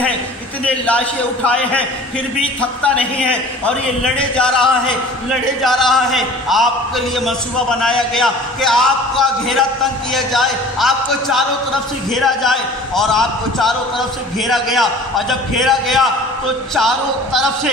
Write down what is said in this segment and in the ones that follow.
ہے، اتنے لاشیں اٹھائے ہیں پھر بھی تھکتا نہیں ہے اور یہ لڑے جا رہا ہے۔ آپ کے لیے منصوبہ بنایا گیا کہ آپ کا گھیرا تنگ کیا جائے، آپ کو چاروں طرف سے گھیرا جائے، اور آپ کو چاروں طرف سے گھیرا گیا، اور جب گھیرا گیا تو چاروں طرف سے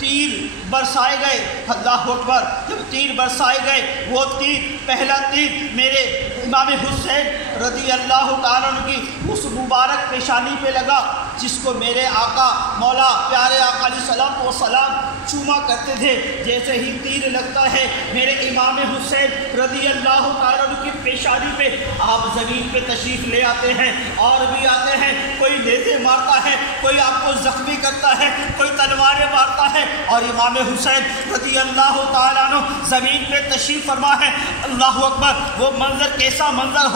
تیر برسائے گئے۔ اللہ اکبر! جب تیر برسائے گئے، وہ تیر، پہلا تیر میرے امام حسین رضی اللہ تعالیٰ عنہ کی اس مبارک پیشانی پہ لگا جس کو میرے آقا مولا پیارے آقا علیہ السلام و سلام چوما کرتے تھے۔ جیسے ہی تیر لگتا ہے میرے امام حسین رضی اللہ تعالیٰ عنہ کی پیشانی پہ، آپ زمین پہ تشریف لے آتے ہیں، اور بھی آتے ہیں، کوئی نیزے مارتا ہے، کوئی آپ کو زخمی کرتا ہے، کوئی تلواریں مارتا ہے، اور امام حسین رضی اللہ تعالیٰ عنہ زمین پہ تشریف فرما ہے۔ اللہ اکبر! وہ منظر کیسا منظر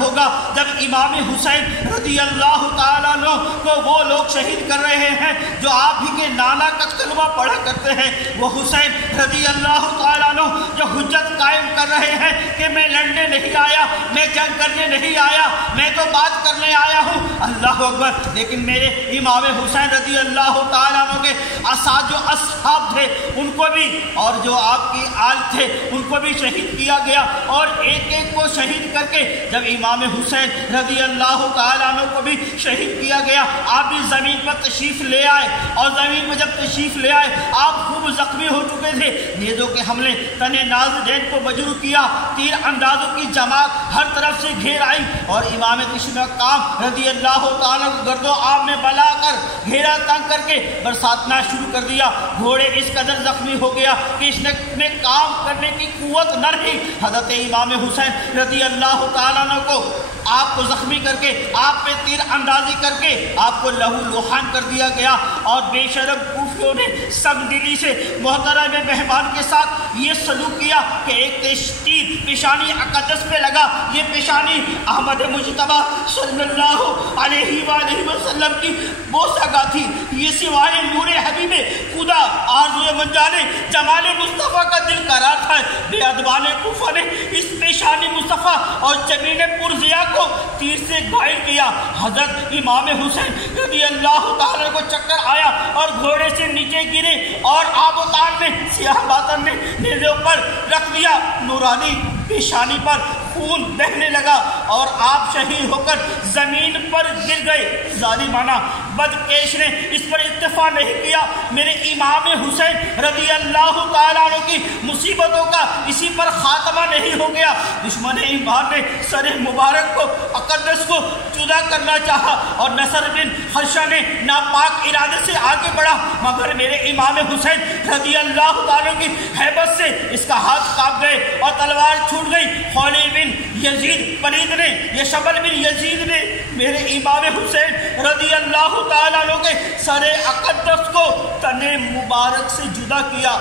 ہوگا جب امام حسین رضی اللہ تعالیٰ عنہ کو وہ لوگ شہید کر رہے ہیں جو آپ ہی کے نانا کا کلمہ پڑھا کرتے ہیں۔ وہ حسین رضی اللہ تعالیٰ عنہ جو حجت قائم کر رہے ہیں کہ میں لڑنے نہیں آیا، میں جنگ کرنے نہیں آیا، میں تو بات کرنے آیا ہوں۔ اللہ اکبر! لیکن میرے امام حسین رضی اللہ تعالیٰ عنہ کے جو اصحاب تھے ان کو بھی، اور جو آپ کی آل تھے ان کو بھی شہید کیا گیا، اور ایک ایک کو شہید کر کے جب امام حسین رضی اللہ تعالیٰ عنہ کو بھی شہید کیا گیا، آپ بھی زمین پر تشریف لے آئے، اور زمین پر جب تشریف لے آئے آپ خوب زخمی ہو چکے تھے۔ نیزوں کے حملے تن نازدین کو مجروح کیا، تیر اندازوں کی جماعت ہر طرف سے گھیر آئی، اور امام کشمہ کام رضی اللہ تعالیٰ کو گرد و عام میں بلا کر گھیرا تنگ کر کے برساتنا شروع کر دیا۔ گھوڑے اس قدر زخمی ہو گیا کہ اس نے کام کرنے کی قوت نہ رہی۔ حضرت امام حسین رضی اللہ تعالیٰ عنہ کو آپ کو زخمی کر کے، آپ پہ تیر اندازی کر کے آپ کو لہو لوہان کر دیا گیا، اور بے شرم کوفیوں نے سنگ دلی سے محترم مہمان کے ساتھ یہ سلوک کیا کہ ایک تیر پیشانی اقدس پہ لگا، یہ پیشانی احمد مجتبیٰ صلی اللہ علیہ وآلہ وسلم کی بوسہ گاہ تھی، یہ سوائے نور حبیب خدا آرزو منجانے جمال مصطفیٰ کا دل قرار تھا۔ بے ادبان کوفہ نے اس پیشانی مصطفیٰ اور جبین پرزیا کو تیر سے گھائل کیا۔ حضرت امام حسین رضی اللہ تعالیٰ کو چکر آیا اور گھوڑے سے نیچے گرے، اور آب و تاب میں سیاہ باطن نے نیزوں پر رکھ دیا، نورانی پیشانی پر خون بہنے لگا، اور آپ شہید ہو کر زمین پر گر گئے۔ ظالمانہ بدکیش نے اس پر اتفاق نہیں کیا۔ میرے امام حسین رضی اللہ تعالیٰ عنہ کی مصیبتوں کا اسی پر خاتمہ نہیں ہو گیا۔ دشمن ایمان نے سر مبارک کو اقدس کو جدا کرنا چاہا، اور نصر بن حرشہ نے ناپاک ارادے سے آگے بڑھا، مگر میرے امام حسین رضی اللہ تعالیٰ کی ہیبت سے اس کا ہاتھ کاپ گئے اور تلوار چھوٹ گئی۔ خولید بن یزید پلید نے، یہ شبل بن یزید نے میرے امام حسین رضی اللہ تعالیٰ عنہ کے سر اقدس کو تن مبارک سے جدا کیا۔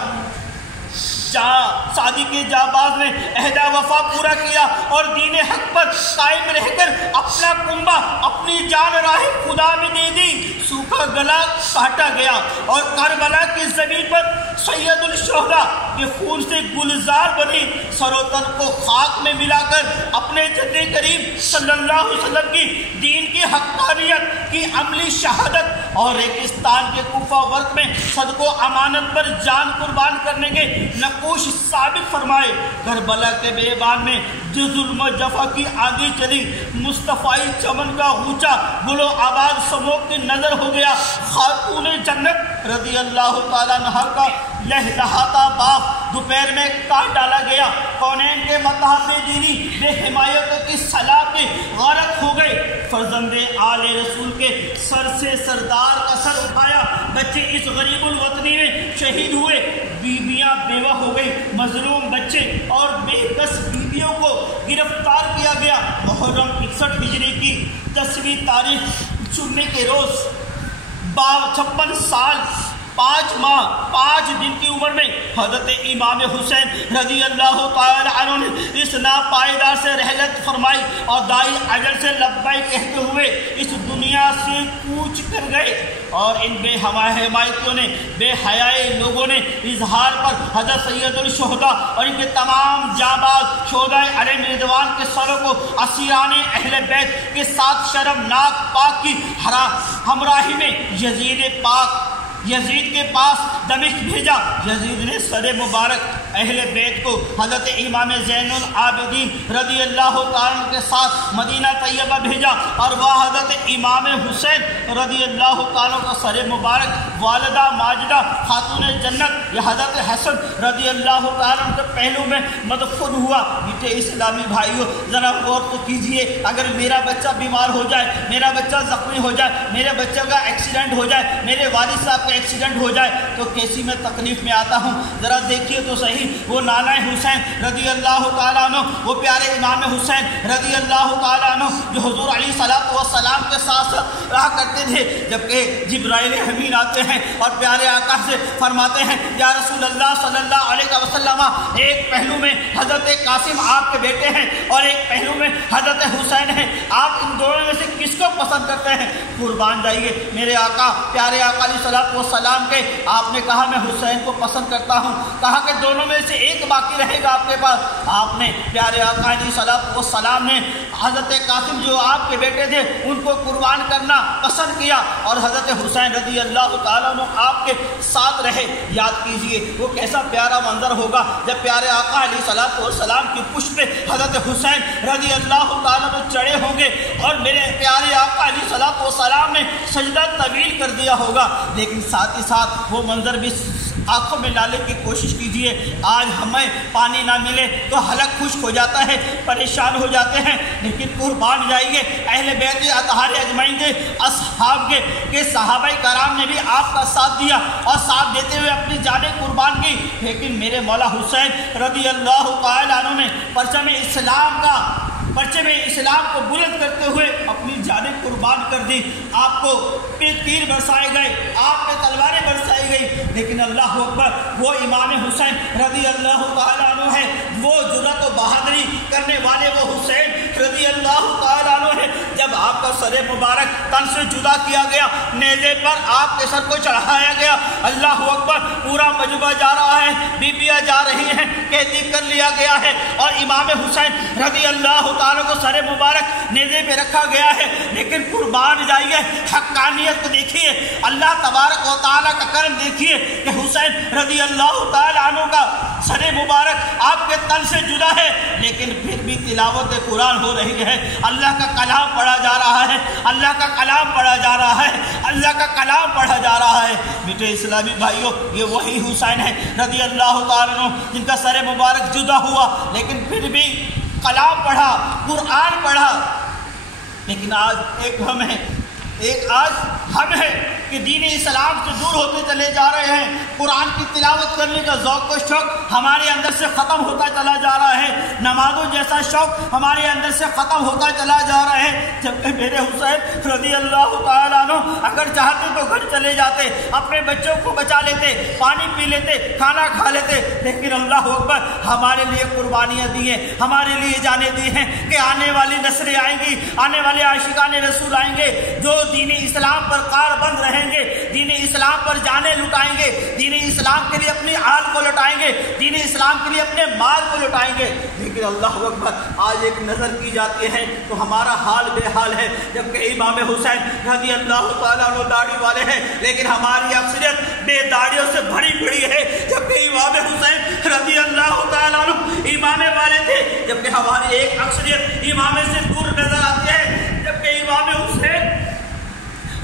صادق جانباز نے عہد وفا پورا کیا اور دین حق پر قائم رہ کر اپنا کنبہ اپنی جان راہ خدا میں دے دی۔ سوکھا گلا کاٹا گیا، اور کربلا کی زمین پر سید الشہداء کے خون سے گلزار بنی، سر و تن کو خاک میں ملا کر اپنے جد کریم صلی اللہ علیہ وسلم کی دین کی حقانیت کی عملی شہادت، اور ریگستان کے کوفہ ورق میں صدق و امانت پر جان قربان کرنے کے نقوش ثابت فرمائے۔ کربلا کے بیابان میں جو ظلم و جفا کی آندھی چلی، مصطفی چمن کا اونچا گل و آباد سموک کی نظر ہو گیا۔ خاتون جنت رضی اللہ تعالیٰ عنہ کا لہلہاتا باغ دوپہر میں کاٹ ڈالا گیا۔ کونین کے متحد دینی بے حمایتوں کی صلاح کے غارت ہو گئے۔ فرزند آل رسول کے سر سے سردار کا سر اٹھایا، بچے اس غریب الوطنی میں شہید ہوئے، بیویاں بیوہ ہو گئی، مظلوم بچے اور بے کس بیویوں کو گرفتار کیا گیا۔ محرم 61 ہجری کی 10ویں تاریخ جمعے کے روز 56 سال 5 ماہ 5 دن کی عمر میں حضرت امام حسین رضی اللہ تعالی عنہ نے اس ناپائیدار سے رحلت فرمائی، اور دائی اجل سے لبیک کہتے ہوئے اس دنیا سے سے کوچ کر گئے اور ان بے حمایتیوں نے، بے حیائے لوگوں نے اظہار پر حضرت سید الشہداء اور ان کے تمام جانباز شہداء علیہ رضوان کے سروں کو اسیران اہل بیت کے ساتھ شرمناک پاک کی ہمراہی میں یزید کے پاس دمشق بھیجا۔ یزید نے سر مبارک اہل بیت کو حضرت امام زین العابدین رضی اللہ تعالیٰ کے ساتھ مدینہ طیبہ بھیجا، اور وہ حضرت امام حسین رضی اللہ تعالیٰ کا سر مبارک والدہ ماجدہ خاتون جنت یا حضرت حسن رضی اللہ تعالیٰ کے پہلو میں مدفون ہوا۔ میٹھے اسلامی بھائیوں، ذرا غور تو کیجئے، اگر میرا بچہ بیمار ہو جائے، میرا بچہ زخمی ہو جائے، میرے بچے کا ایکسیڈنٹ ہو جائے، میرے والد صاحب کا ایکسیڈنٹ ہو جائے تو کیسی میں تکلیف میں آتا ہوں۔ ذرا دیکھیے تو صحیح، وہ نانا حسین رضی اللہ تعالیٰ عنہ، وہ پیارے امام حسین رضی اللہ تعالیٰ عنہ جو حضور علیہ السلام کے ساتھ رہا کرتے تھے، جبکہ جبرائیل امین آتے ہیں اور پیارے آقا سے فرماتے ہیں یا رسول اللہ صلی اللہ علیہ وسلم، ایک پہلو میں حضرت قاسم آپ کے بیٹے ہیں اور ایک پہلو میں حضرت حسین ہیں، آپ ان دونوں میں سے کس کو پسند کرتے ہیں؟ قربان جائیے میرے آقا، پیارے آقا علیہ السلام کے، آپ نے کہا میں حسین کو پسند کرتا ہوں، کہا کہ دونوں میں سے ایک باقی رہے گا آپ کے پاس، آپ نے پیارے آقا علیہ السلام نے حضرت قاسم جو آپ کے بیٹے تھے ان کو قربان کرنا پسند کیا، اور حضرت حسین رضی اللہ تعالیٰ عنہ آپ کے ساتھ رہے۔ یاد کیجئے وہ کیسا پیارا منظر ہوگا جب پیارے آقا علیہ السلام کی پشت پہ حضرت حسین رضی اللہ تعالیٰ عنہ چڑھے ہوں گے اور میرے پیارے آقا علیہ السلام نے سجدہ طویل کر دیا ہوگا، لیکن ساتھ ہی ساتھ وہ منظر بھی آنکھوں میں لانے کی کوشش کیجئے۔ آج ہمیں پانی نہ ملے تو حلق خشک ہو جاتا ہے، پریشان ہو جاتے ہیں، لیکن قربان جائیے اہل بیت اطہار اجمعین کے اصحاب کے صحابہ کرام نے بھی آپ کا ساتھ دیا اور ساتھ دیتے ہوئے اپنی جانیں قربان کی، لیکن میرے مولا حسین رضی اللہ تعالیٰ عنہ نے پرچم اسلام کو بلند کرتے ہوئے اپنی جانیں قربان کر دی۔ آپ کو پہ تیر برسائے گئے، آپ پہ تلواریں برسائی گئی، لیکن اللہ اکبر، وہ امام حسین رضی اللہ تعالیٰ عنہ ہے، وہ جرأت و بہادری کرنے والے وہ حسین رضی اللہ تعالیٰ عنہ ہے۔ جب آپ کا سر مبارک تن سے جدا کیا گیا، نیزے پر آپ کے سر کو چڑھایا گیا، اللہ اکبر، پورا مجمع جا رہا ہے، بیبیاں جا رہی ہیں، قیدی کر لیا گیا ہے، اور امام حسین رضی اللہ تعالیٰ کو سر مبارک نیزے پہ رکھا گیا ہے، لیکن قربان جائیے حقانیت کو دیکھیے، اللہ تبارک و تعالیٰ کا کرم دیکھیے کہ حسین رضی اللہ تعالیٰ عنہ کا سر مبارک آپ کے تن سے جدا ہے، لیکن پھر بھی تلاوت قرآن ہو رہی ہے، اللہ کا کلام پڑھا جا رہا ہے، اللہ کا کلام پڑھا جا رہا ہے، اللہ کا کلام پڑھا جا رہا ہے۔ میٹھے اسلامی بھائیوں، یہ وہی حسین ہے رضی اللہ تعالیٰ عنہ جن کا سر مبارک جدا ہوا، لیکن پھر بھی کلام پڑھا، قرآن پڑھا۔ لیکن آج ایک ہم ہے کہ دین اسلام سے دور ہوتے چلے جا رہے ہیں، قرآن کی تلاوت کرنے کا ذوق و شوق ہمارے اندر سے ختم ہوتا چلا جا رہا ہے، نمازوں جیسا شوق ہمارے اندر سے ختم ہوتا چلا جا رہا ہے، جبکہ میرے حسین رضی اللہ تعالیٰ عنہ اگر چاہتے تو گھر چلے جاتے، اپنے بچوں کو بچا لیتے، پانی پی لیتے، کھانا کھا لیتے، لیکن اللہ اکبر ہمارے لیے قربانیاں دی ہیں، ہمارے لیے جانے دی ہیں کہ آنے والی نسلیں آئیں گی، آنے والے عاشقان رسول آئیں گے جو دین اسلام پر کار بند رہیں گے، دین اسلام پر جانیں لٹائیں گے، دین اسلام کے لیے اپنی آل کو لٹائیں گے، دین اسلام کے لیے اپنے مال کو لٹائیں گے، لیکن اللہ اکبر آج ایک نظر کی جاتی ہے تو ہمارا حال بے حال ہے، جبکہ امام حسین رضی اللہ تعالیٰ عنہ داڑھی والے ہیں، لیکن ہماری اکثریت بے داڑھیوں سے بھری پڑی ہے، جبکہ امام حسین رضی اللہ تعالیٰ عنہ امام والے تھے، جبکہ ہماری ایک اکثریت امام سے دور نظر آتی ہے، جبکہ امام حسین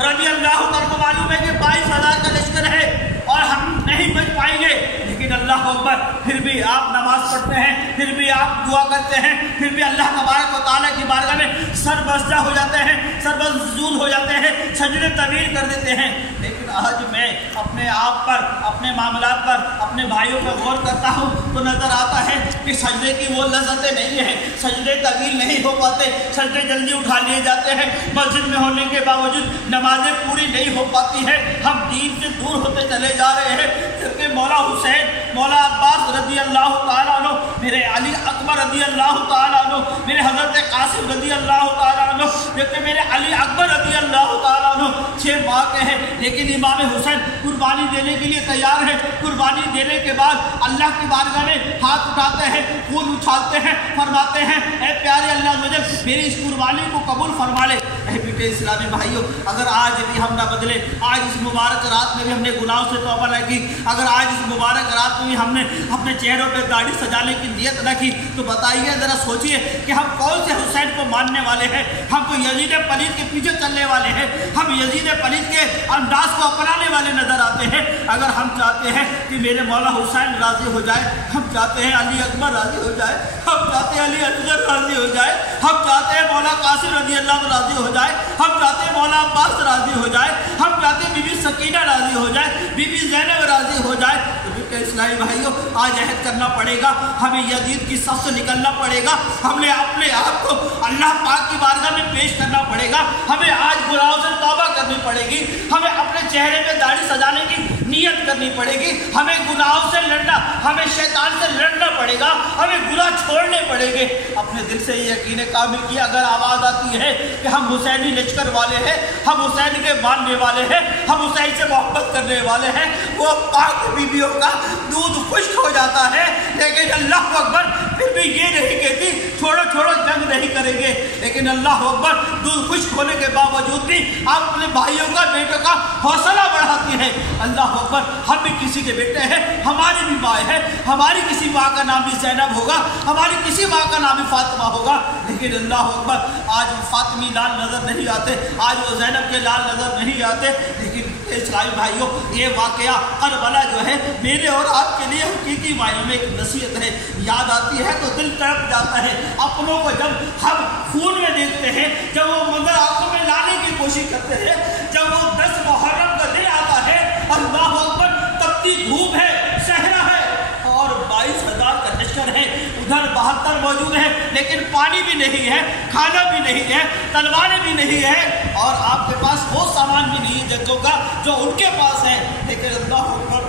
رضی اللہ تعالیٰ معلوم ہے کہ 22,000 کا لشکر ہے اور ہم نہیں بچ پائیں گے، لیکن اللہ اکبر پھر بھی آپ نماز پڑھتے ہیں، پھر بھی آپ دعا کرتے ہیں، پھر بھی اللہ تبارک و تعالیٰ کی بارگاہ میں سر بسجدہ ہو جاتے ہیں، سر بسجود ہو جاتے ہیں، سجدے طویل کر دیتے ہیں۔ لیکن آج میں اپنے آپ پر، اپنے معاملات پر، اپنے بھائیوں پر غور کرتا ہوں تو نظر آتا ہے کہ سجدے کی وہ لذتیں نہیں ہیں، سجدے طویل نہیں ہو پاتے، سجدے جلدی اٹھا لیے جاتے ہیں، مسجد میں ہونے کے باوجود نمازیں پوری نہیں ہو پاتی ہیں، ہم دین سے دور ہوتے چلے جا رہے ہیں، جبکہ مولا حسین، مولا عباس رضی اللہ تعالیٰ عنہ، میرے علی اکبر رضی اللہ تعالیٰ عنہ، میرے حضرت قاسم رضی اللہ تعالیٰ عنہ، جبکہ میرے علی اکبر رضی اللہ تعالیٰ عنہ مجھے ماں کہے، لیکن امام حسین قربانی دینے کے لیے تیار ہے۔ قربانی دینے کے بعد اللہ کی بارگاہ میں ہاتھ اٹھاتے ہیں، خون اچھالتے ہیں، فرماتے ہیں اے پیارے اللہ مجھے میری اس قربانی کو قبول فرما لے۔ اے بیٹے اسلامی بھائیوں، اگر آج بھی ہم نہ بدلے، آج اس مبارک رات میں بھی ہم نے گناہوں سے توبہ نہ کی، اگر آج اس مبارک رات میں بھی ہم نے اپنے چہروں پہ داڑھی سجانے کی نیت نہ کی، تو بتائیے ذرا سوچئے کہ ہم کون سے حسین کو ماننے والے ہیں؟ ہم کو یزید پلید کے پیچھے چلنے والے ہیں، ہم یزید پلید کے انداز کو اپنانے والے نظر آتے ہیں۔ اگر ہم چاہتے ہیں کہ میرے مولا حسین راضی ہو جائے، ہم چاہتے ہیں علی اکبر راضی ہو جائے، ہم چاہتے ہیں علی اصغر راضی ہو جائے، ہم چاہتے ہیں مولا قاسم رضی اللہ عنہ راضی ہو جائے، ہم چاہتے ہیں مولا عباس راضی ہو جائے، ہم چاہتے ہیں بی بی سکینہ راضی ہو جائے، بی بی زینب راضی ہو جائے، تو بیٹے اسلامی بھائیوں آج عہد کرنا پڑے گا، ہمیں یزید کی صف سے نکلنا پڑے گا، ہم نے اپنے آپ کو اللہ پاک کی بارگاہ میں پیش کرنا پڑے گا، ہمیں آج گناہوں سے توبہ کرنی پڑے گی، ہمیں اپنے چہرے پہ داڑھی سجانے کی نیت کرنی پڑے گی، ہمیں گناہوں سے لڑنا، ہمیں شیطان سے لڑنا پڑے گا، ہمیں گناہ چھوڑنے پڑے گے۔ اپنے دل سے یہ یقین کامل کیا، اگر آواز آتی ہے کہ ہم حسینی لشکر والے ہیں، ہم حسین کے ماننے والے ہیں، ہم حسین سے محبت کرنے والے ہیں، وہ پاک بیویوں کا دودھ خشک ہو جاتا ہے، لیکن اللہ اکبر پھر بھی یہ نہیں کہتی چھوڑو چھوڑو جنگ نہیں کریں گے، لیکن اللہ اکبر دودھ خشک ہونے کے باوجود بھی آپ اپنے بھائیوں کا بیٹوں کا حوصلہ بڑھاتی ہے۔ اللہ اکبر، ہم بھی کسی کے بیٹے ہیں، ہماری بھی ماں ہے، ہماری کسی ماں کا نام بھی زینب ہوگا، ہماری کسی ماں کا نام بھی فاطمہ ہوگا، لیکن اللہ اکبر آج فاطمی لال نظر نہیں آتے، آج وہ زینب کے لال نظر نہیں آتے، لیکن اسلامی بھائیوں یہ واقعہ کربلا جو ہے میرے اور آپ کے لیے حقیقی معنی میں ایک نصیحت ہے، یاد آتی ہے تو دل تڑپ جاتا ہے۔ اپنوں کو جب ہم خون میں دیکھتے ہیں، جب وہ منظر آنکھوں میں لانے کی کوشش کرتے ہیں، جب وہ 10 محرم کا دن آتا ہے، اللہ اکبر تپتی دھوپ ہے، صحرا ہے اور 22,000 کا لشکر ہے، ادھر 72 موجود ہے، لیکن پانی بھی نہیں ہے، کھانا بھی نہیں ہے، تلواریں بھی نہیں ہے، اور آپ کے پاس وہ سامان بھی نہیں ہے جنگوں کا جو ان کے پاس ہے، لیکن اللہ اکبر،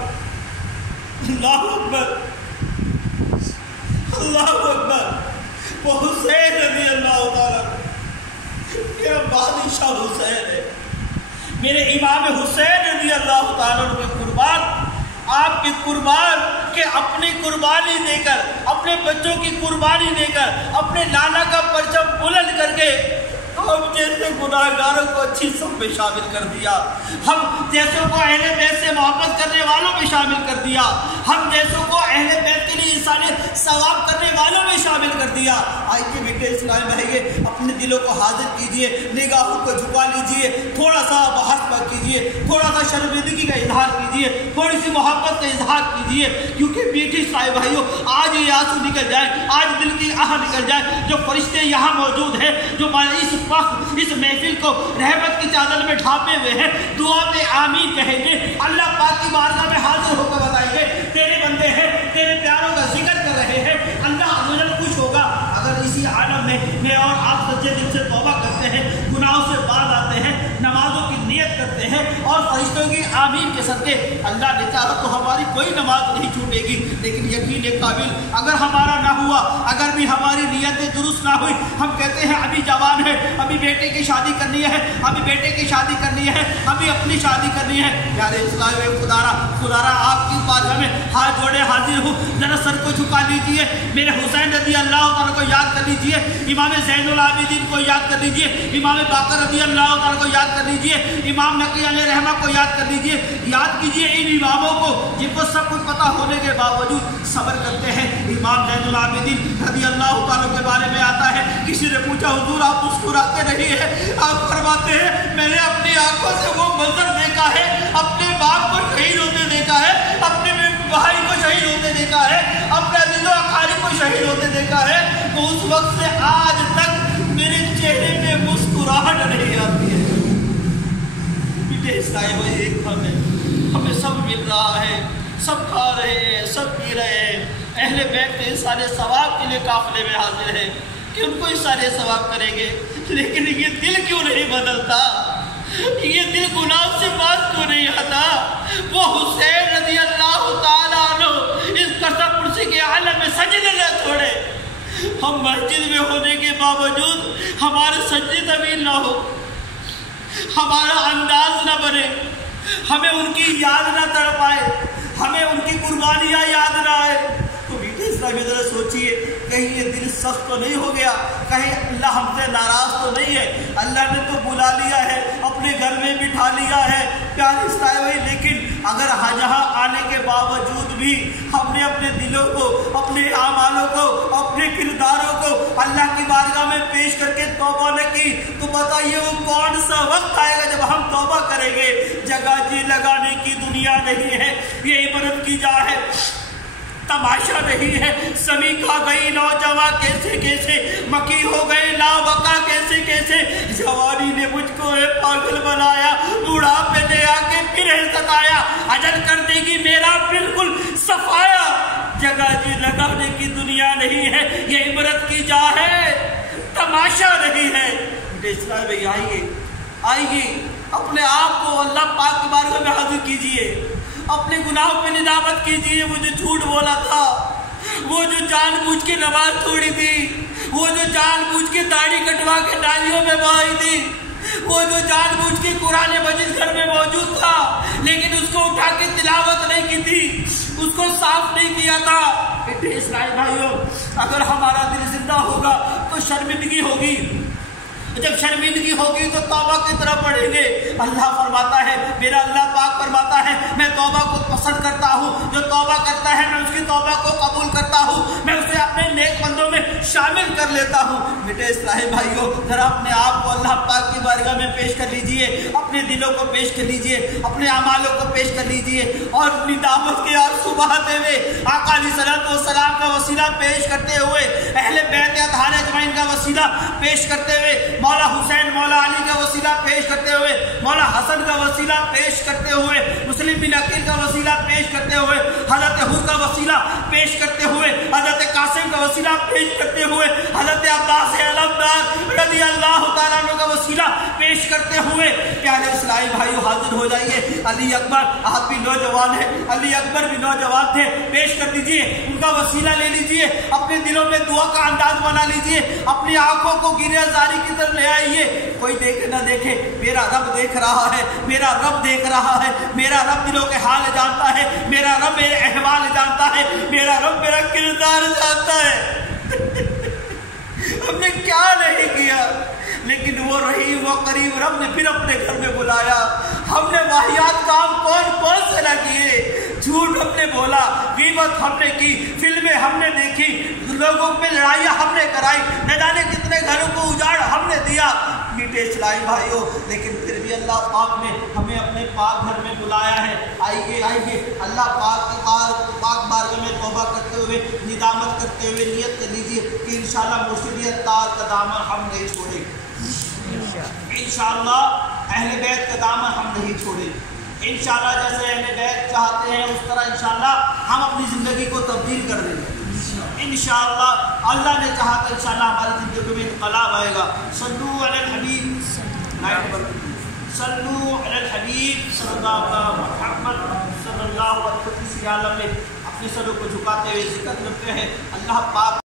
اللہ اکبر، اللہ اکبر، وہ حسین رضی اللہ تعالیٰ، یہ بادشاہ حسین ہے، میرے امام حسین رضی اللہ تعالیٰ کے قربان، آپ کی قربان کہ اپنی قربانی دے کر، اپنے بچوں کی قربانی دے کر، اپنے لالا کا پرچم بلند کر کے ہم جیسے گناہگاروں کو اچھی صف میں شامل کر دیا، ہم جیسوں کو اہل بیت سے محبت کرنے والوں میں شامل کر دیا، ہم جیسوں کو اہل بیت کے لیے انسانیت ثواب کرنے والوں میں شامل کر دیا۔ آئیے بیٹے اسلام بھائی اپنے دلوں کو حاضر کیجئے، نگاہوں کو جھکا لیجئے، تھوڑا سا محاسبہ کیجئے، تھوڑا سا شرمندگی کا اظہار کیجئے، تھوڑی سی محبت کا اظہار کیجئے، کیونکہ بیٹے اسلام بھائیوں آج یہ آنسو نکل جائے، آج دل کی آہ نکل جائے، جو فرشتے یہاں موجود ہیں، جو اس وقت اس محفل کو رحمت کی چادر میں ڈھانپے ہوئے ہیں، دعا میں آمین کہیں گے، اللہ پاک کی بارگاہ میں حاضر ہو کر بتائیں گے تیرے بندے ہیں، تیرے پیاروں کا ذکر کر رہے ہیں، اللہ عزوجل خوش ہوگا۔ اگر اسی عالم میں اور آپ سچے دل سے توبہ کرتے ہیں، گناہوں سے باز آتے ہیں، نمازوں کی نیت کرتے ہیں اور فرشتوں کی آمین کے صدقے اللہ نے چاہا تو ہماری کوئی نماز نہیں چھوٹے گی، لیکن یقین قابل اگر ہمارا نہ ہوا، اگر بھی ہماری نیتیں درست نہ ہوئی، ہم کہتے ہیں ابھی جوان ہے، ابھی بیٹے کی شادی کرنی ہے، ابھی بیٹے کی شادی کرنی ہے، ابھی اپنی شادی کرنی ہے، یار اسلام خدارا آپ کی بارگاہ میں ہاتھ جوڑے حاضر ہوں، ذرا سر کو جھکا لیجیے، میرے حسین رضی اللہ تعالیٰ کو یاد کر لیجیے، امام زین العابدین کو یاد کر لیجیے، امام باقر رضی اللہ تعالیٰ کو یاد کر لیجیے، امام نقی علیہ رحمہ کو یاد کر لیجیے، یاد کیجیے ان اماموں کو جن کو سب کچھ پتہ ہونے کے باوجود صبر کرتے ہیں۔ امام زین العابدین رضی اللہ تعالیٰ کے بارے میں آتا ہے، کسی نے پوچھا حضور آپ مسکراتے نہیں ہیں؟ آپ فرماتے ہیں میں نے اپنی آنکھوں سے وہ منظر دیکھا ہے، اپنے باپ کو شہید ہوتے دیکھا ہے، اپنے بھائی کو شہید ہوتے دیکھا ہے، اپنے عزیز و اقارب کو شہید ہوتے دیکھا ہے، تو اس وقت سے آج تک میرے چہرے پہ مسکراہٹ نہیں آتی ہے۔ ایک ہم ہے، ہمیں سب مل رہا ہے، سب کھا رہے ہیں، سب پی رہے ہیں، اہل بیت کے سارے ثواب کے لیے قافلے میں حاضر ہیں کہ ان کو اس سارے ثواب کریں گے، لیکن یہ دل کیوں نہیں بدلتا؟ یہ دل گناہ سے باز کیوں نہیں آتا؟ وہ حسین رضی اللہ تعالیٰ عنہ اس قصب کرسی کے عالم میں سجدے نہ چھوڑے، ہم مسجد میں ہونے کے باوجود ہمارے سجدے طویل نہ ہو، ہمارا انداز نہ کرے، ہمیں ان کی یاد نہ تڑپائے، ہمیں ان کی قربانیاں یاد نہ آئے۔ تو میٹھے اسلامی ذرا سوچئے، کہیں یہ دل سخت تو نہیں ہو گیا، کہیں اللہ ہم سے ناراض تو نہیں ہے؟ اللہ نے تو بلا لیا ہے، اپنے گھر میں بٹھا لیا ہے پیارے اسلامی، لیکن اگر جہاں آنے کے باوجود بھی ہم نے اپنے دلوں کو، اپنے اعمالوں کو، اپنے کرداروں کو اللہ کی بارگاہ میں پیش کر کے توبہ نہ کی، تو بتائیے وہ کون سا وقت آئے گا جب ہم توبہ کریں گے؟ جگہ جی لگانے کی دنیا نہیں ہے، یہ عبرت کی جا ہے، تماشا نہیں ہے۔ سمی کھا گئی نوجوان کیسے کیسے، مکی ہو گئے لا بقا کیسے کیسے، جوانی نے مجھ کو پاگل بنایا، بڑھاپے نے آ کے پھر ستایا، اجل کر دے گی میرا بالکل صفایا، جگہ جی لگانے کی دنیا نہیں ہے، یہ عبرت کی جا ہے، تماشا نہیں ہے۔ اسلام بھائی آئیے آئیے، اپنے آپ کو اللہ پاک کے بارگاہ میں حاضر کیجئے، اپنے گناہوں پہ ندامت کیجئے۔ وہ جو جھوٹ بولا تھا، وہ جو جان بوجھ کے نماز چھوڑی تھی، وہ جو جان بوجھ کے داڑھی کٹوا کے نالیوں میں بہائی تھی، وہ جو جان بوجھ کے قرآن مجید گھر میں موجود تھا لیکن اس کو اٹھا کے تلاوت نہیں کی تھی، اس کو صاف نہیں کیا تھا۔ اسرائیل بھائیوں، اگر ہمارا دل زندہ ہوگا تو شرمندگی ہوگی، جب شرمندگی ہوگی تو توبہ کی طرف بڑھیں گے۔ اللہ فرماتا ہے، میرا اللہ پاک فرماتا ہے، میں توبہ کو پسند کرتا ہوں، جو توبہ کرتا ہے میں اس کی توبہ کو قبول کرتا ہوں، میں اسے اپنے نیک بندوں میں شامل کر لیتا ہوں۔ بیٹے اسرائیل بھائیوں، ذرا اپنے آپ کو اللہ پاک کی بارگاہ میں پیش کر لیجئے، اپنے دلوں کو پیش کر لیجئے، اپنے اعمالوں کو پیش کر لیجئے، اور ندامت کے آنسو بہاتے ہوئے آقا علیہ الصلوۃ والسلام کا وسیلہ پیش کرتے ہوئے، اہل بیت اطہار اجمعین کا وسیلہ پیش کرتے ہوئے، مولا حسین مولا علی کا وسیلہ پیش کرتے ہوئے، مولا حسن کا وسیلہ پیش کرتے ہوئے، مسلم بن عقیل کا وسیلہ پیش کرتے ہوئے، حضرت حر کا وسیلہ پیش کرتے ہوئے، حضرت قاسم کا وسیلہ پیش کرتے ہوئے، حضرت عباس علمدار رضی اللہ تعالیٰ عنہ کا وسیلہ پیش کرتے ہوئے، پیارے اسلامی بھائیو حاضر ہو جائیے۔ علی اکبر آپ بھی نوجوان ہیں، علی اکبر بھی نوجوان تھے، پیش کر دیجئے، ان کا وسیلہ لے لیجئے، اپنے دلوں میں دعا کا انداز بنا لیجئے، اپنی آنکھوں کو گریہ زاری کی طرف لے آئیے۔ کوئی دیکھے نہ دیکھے، میرا رب دیکھ رہا ہے، میرا رب دیکھ رہا ہے، میرا رب دلوں کے حال جانتا ہے، میرا رب میرے احوال جانتا ہے، میرا رب میرا کردار جانتا ہے۔ ہم نے کیا نہیں کیا، لیکن وہ رحیم و قریب رب نے پھر اپنے گھر میں بلایا۔ ہم نے واہیات کام کون کون سے نہ کیے، جھوٹ ہم نے بولا، غیبت ہم نے کی، فلمیں ہم نے دیکھی، لوگوں پہ لڑائیاں ہم نے کرائی، نہ جانے کتنے گھروں کو اجاڑ ہم نے دیا۔ میٹھے اسلامی بھائیوں، لیکن پھر بھی اللہ پاک نے ہمیں اپنے پاک گھر میں بلایا ہے۔ آئیے آئیے، اللہ پاک کی پاک بارگاہ میں توبہ کرتے ہوئے، ندامت کرتے ہوئے نیت کر لیجیے کہ انشاءاللہ مرشد اتار کا دامن ہم نہیں چھوڑیں گے، انشاءاللہ اہل بیت کا دامن ہم نہیں چھوڑیں گے، انشاءاللہ جیسے اہل بیت چاہتے ہیں اس طرح انشاءاللہ ہم اپنی زندگی کو تبدیل کر دیں گے۔ انشاءاللہ اللہ نے چاہا تو انشاءاللہ ہماری زندگی میں انقلاب آئے گا۔ صلو علی الحبیب، صلو علی الحبیب صلی اللہ محمد صلی اللہ علیہ وسلم میں اپنے سروں کو جھکاتے ہوئے ذکر کرتے ہیں۔ اللہ پاک